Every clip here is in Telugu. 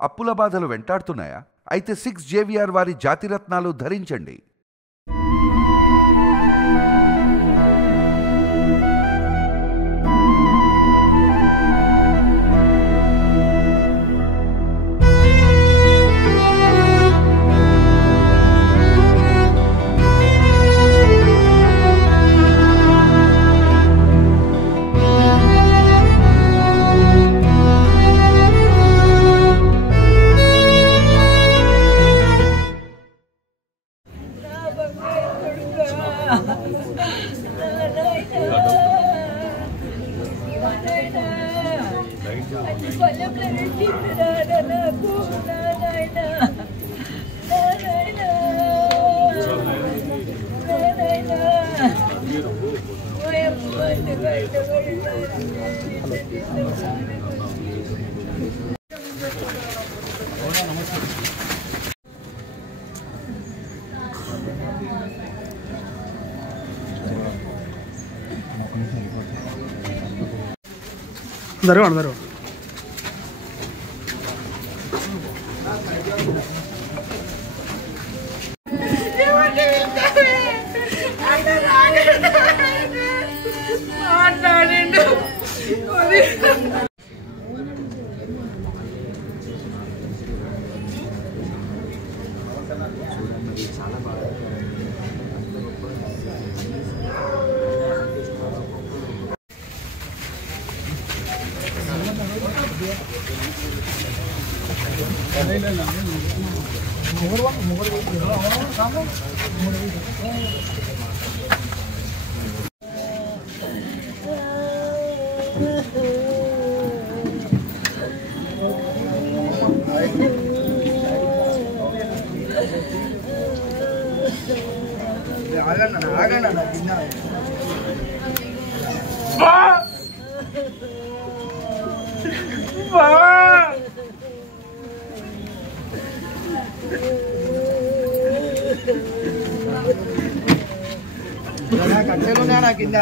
అప్పుల బాధలు వెంటాడుతున్నాయా? అయితే 6JVR వారి జాతిరత్నాలు ధరించండి. అందరూ చాలా బాగా కట్టెలున్నాడా కింద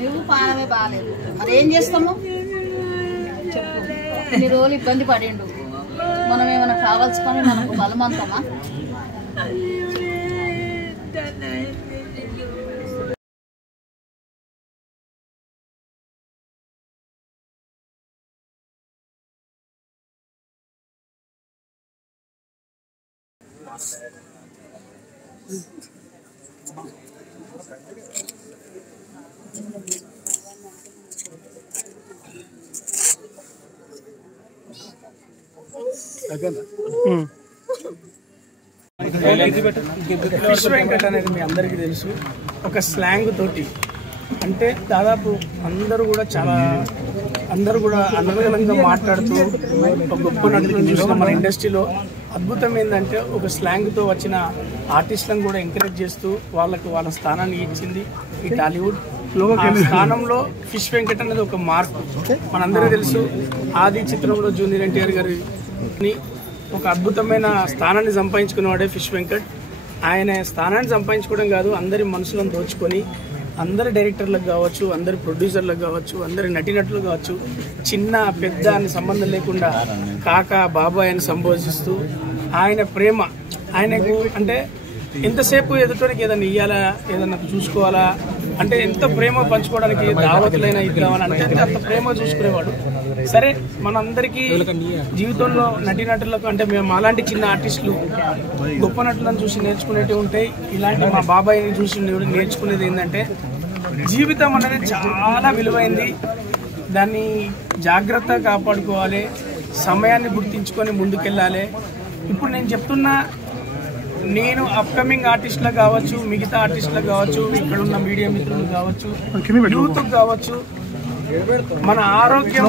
నువ్వు పానమే బాగాలేదు మరి ఏం చేస్తాము చెప్పు ఇన్ని రోజులు ఇబ్బంది పడిండు మనం ఏమైనా కావాల్సుకొని మనకు బలమంతమా ఫిష్ వెంకట్ అనేది మీ అందరికీ తెలుసు. ఒక స్లాంగ్ తోటి అంటే దాదాపు అందరూ కూడా అనర్గళంగా మాట్లాడుతూ ఒక గొప్ప నటులను చూసిన మన ఇండస్ట్రీలో అద్భుతం ఏంటంటే ఒక స్లాంగ్తో వచ్చిన ఆర్టిస్టులను కూడా ఎంకరేజ్ చేస్తూ వాళ్ళకు వాళ్ళ స్థానాన్ని ఇచ్చింది ఈ టాలీవుడ్. ఆ స్థానంలో ఫిష్ వెంకట్ అనేది ఒక మార్క్. మనందరికీ తెలుసు ఆది చిత్రంలో జూనియర్ ఎన్టీఆర్ గారిని ఒక అద్భుతమైన స్థానాన్ని సంపాదించుకునేవాడే ఫిష్ వెంకట్. ఆయన స్థానాన్ని సంపాదించుకోవడం కాదు, అందరి మనసులను దోచుకొని అందరి డైరెక్టర్లకు కావచ్చు, అందరి ప్రొడ్యూసర్లకు కావచ్చు, అందరి నటీనటులు కావచ్చు, చిన్న పెద్ద అని సంబంధం లేకుండా కాక బాబాయ్ అని సంబోధిస్తూ ఆయన ప్రేమ ఆయనకు అంటే ఎంతసేపు ఎదుటోనికి ఏదైనా ఇవ్వాలా, ఏదన్నా చూసుకోవాలా అంటే ఎంత ప్రేమ పంచుకోవడానికి దావతులైనా ఇద్దామని అంటే అంత ప్రేమ చూసుకునేవాడు. సరే మనందరికీ జీవితంలో నటీనటులకు అంటే మేము అలాంటి చిన్న ఆర్టిస్టులు గొప్ప నటులను చూసి నేర్చుకునేవి ఉంటాయి. ఇలాంటి మా బాబాయ్ని చూసి నేర్చుకునేది ఏంటంటే జీవితం అనేది చాలా విలువైంది, దాన్ని జాగ్రత్తగా కాపాడుకోవాలి, సమయాన్ని గుర్తించుకొని ముందుకెళ్ళాలి. ఇప్పుడు నేను చెప్తున్నా, నేను అప్కమింగ్ ఆర్టిస్టులకు కావచ్చు, మిగతా ఆర్టిస్టులకు కావచ్చు, ఇక్కడ ఉన్న మీడియా మిత్రులకు కావచ్చు, యూత్కి కావచ్చు, మన ఆరోగ్యం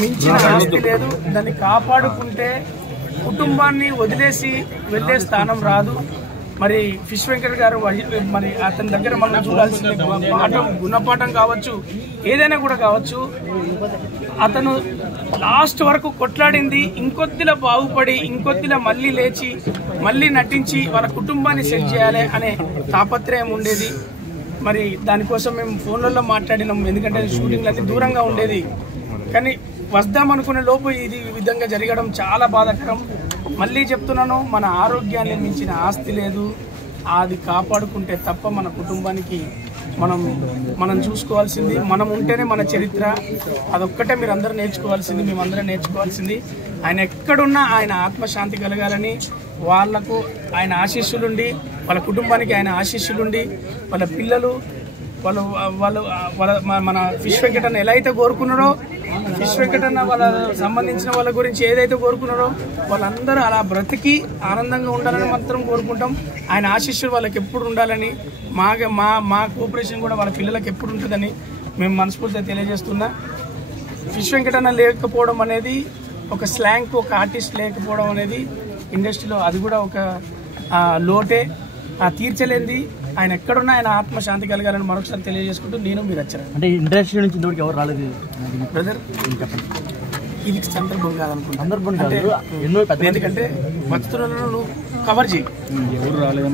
మించిన ఆస్తి లేదు. దాన్ని కాపాడుకుంటే కుటుంబాన్ని వదిలేసి వెళ్ళే స్థానం రాదు. మరి ఫిష్ వెంకట్ గారు మరి అతని దగ్గర మనం చూడాల్సిన పాఠం గుణపాఠం కావచ్చు, ఏదైనా కూడా కావచ్చు. అతను లాస్ట్ వరకు కొట్లాడింది ఇంకొద్దిలా బాగుపడి ఇంకొద్దిలా మళ్ళీ లేచి మళ్ళీ నటించి వాళ్ళ కుటుంబాన్ని సెట్ చేయాలి అనే తాపత్రయం ఉండేది. మరి దానికోసం మేము ఫోన్లలో మాట్లాడినాం, ఎందుకంటే షూటింగ్లు అతి దూరంగా ఉండేది. కానీ వద్దామనుకునే లోపు ఇది ఈ విధంగా జరగడం చాలా బాధాకరం. మళ్ళీ చెప్తున్నాను, మన ఆరోగ్యాన్ని మించిన ఆస్తి లేదు. అది కాపాడుకుంటే తప్ప మన కుటుంబానికి మనం చూసుకోవాల్సింది మనం ఉంటేనే మన చరిత్ర. అదొక్కటే మీరు అందరూ నేర్చుకోవాల్సింది, మేమందరం నేర్చుకోవాల్సింది. ఆయన ఎక్కడున్నా ఆయన ఆత్మశాంతి కలగాలని, వాళ్లకు ఆయన ఆశీస్సులుండి, వాళ్ళ కుటుంబానికి ఆయన ఆశీస్సులుండి, వాళ్ళ పిల్లలు వాళ్ళ మన ఫిష్ వెంకట్ అన్న ఎలా అయితే కోరుకున్నారో, ఫిష్ వెంకట్ అన్న వాళ్ళ సంబంధించిన వాళ్ళ గురించి ఏదైతే కోరుకున్నారో వాళ్ళందరూ అలా బ్రతికి ఆనందంగా ఉండాలని మాత్రం కోరుకుంటాం. ఆయన ఆశీస్సులు వాళ్ళకి ఎప్పుడు ఉండాలని, మా కోఆపరేషన్ కూడా వాళ్ళ పిల్లలకి ఎప్పుడు ఉంటుందని మేము మనస్ఫూర్తిగా తెలియజేస్తున్నా. ఫిష్ వెంకట్ అన్న లేకపోవడం అనేది ఒక స్లాంగ్, ఒక ఆర్టిస్ట్ లేకపోవడం అనేది ఇండస్ట్రీలో అది కూడా ఒక లోటే, తీర్చలేంది. ఆయన ఎక్కడున్నా ఆయన ఆత్మశాంతి కలగాలని మరొకసారి తెలియజేసుకుంటూ నేను మీరు వచ్చారు. అంటే ఇండస్ట్రీ నుంచి ఇంతవరకు ఎవరు రాలేదు బ్రదర్, ఇది సందర్భం కాదనుకుంటా. సందర్భం కాదు, ఎందుకంటే భక్తులను కవర్ చేయి. ఎవరు రాలేదు.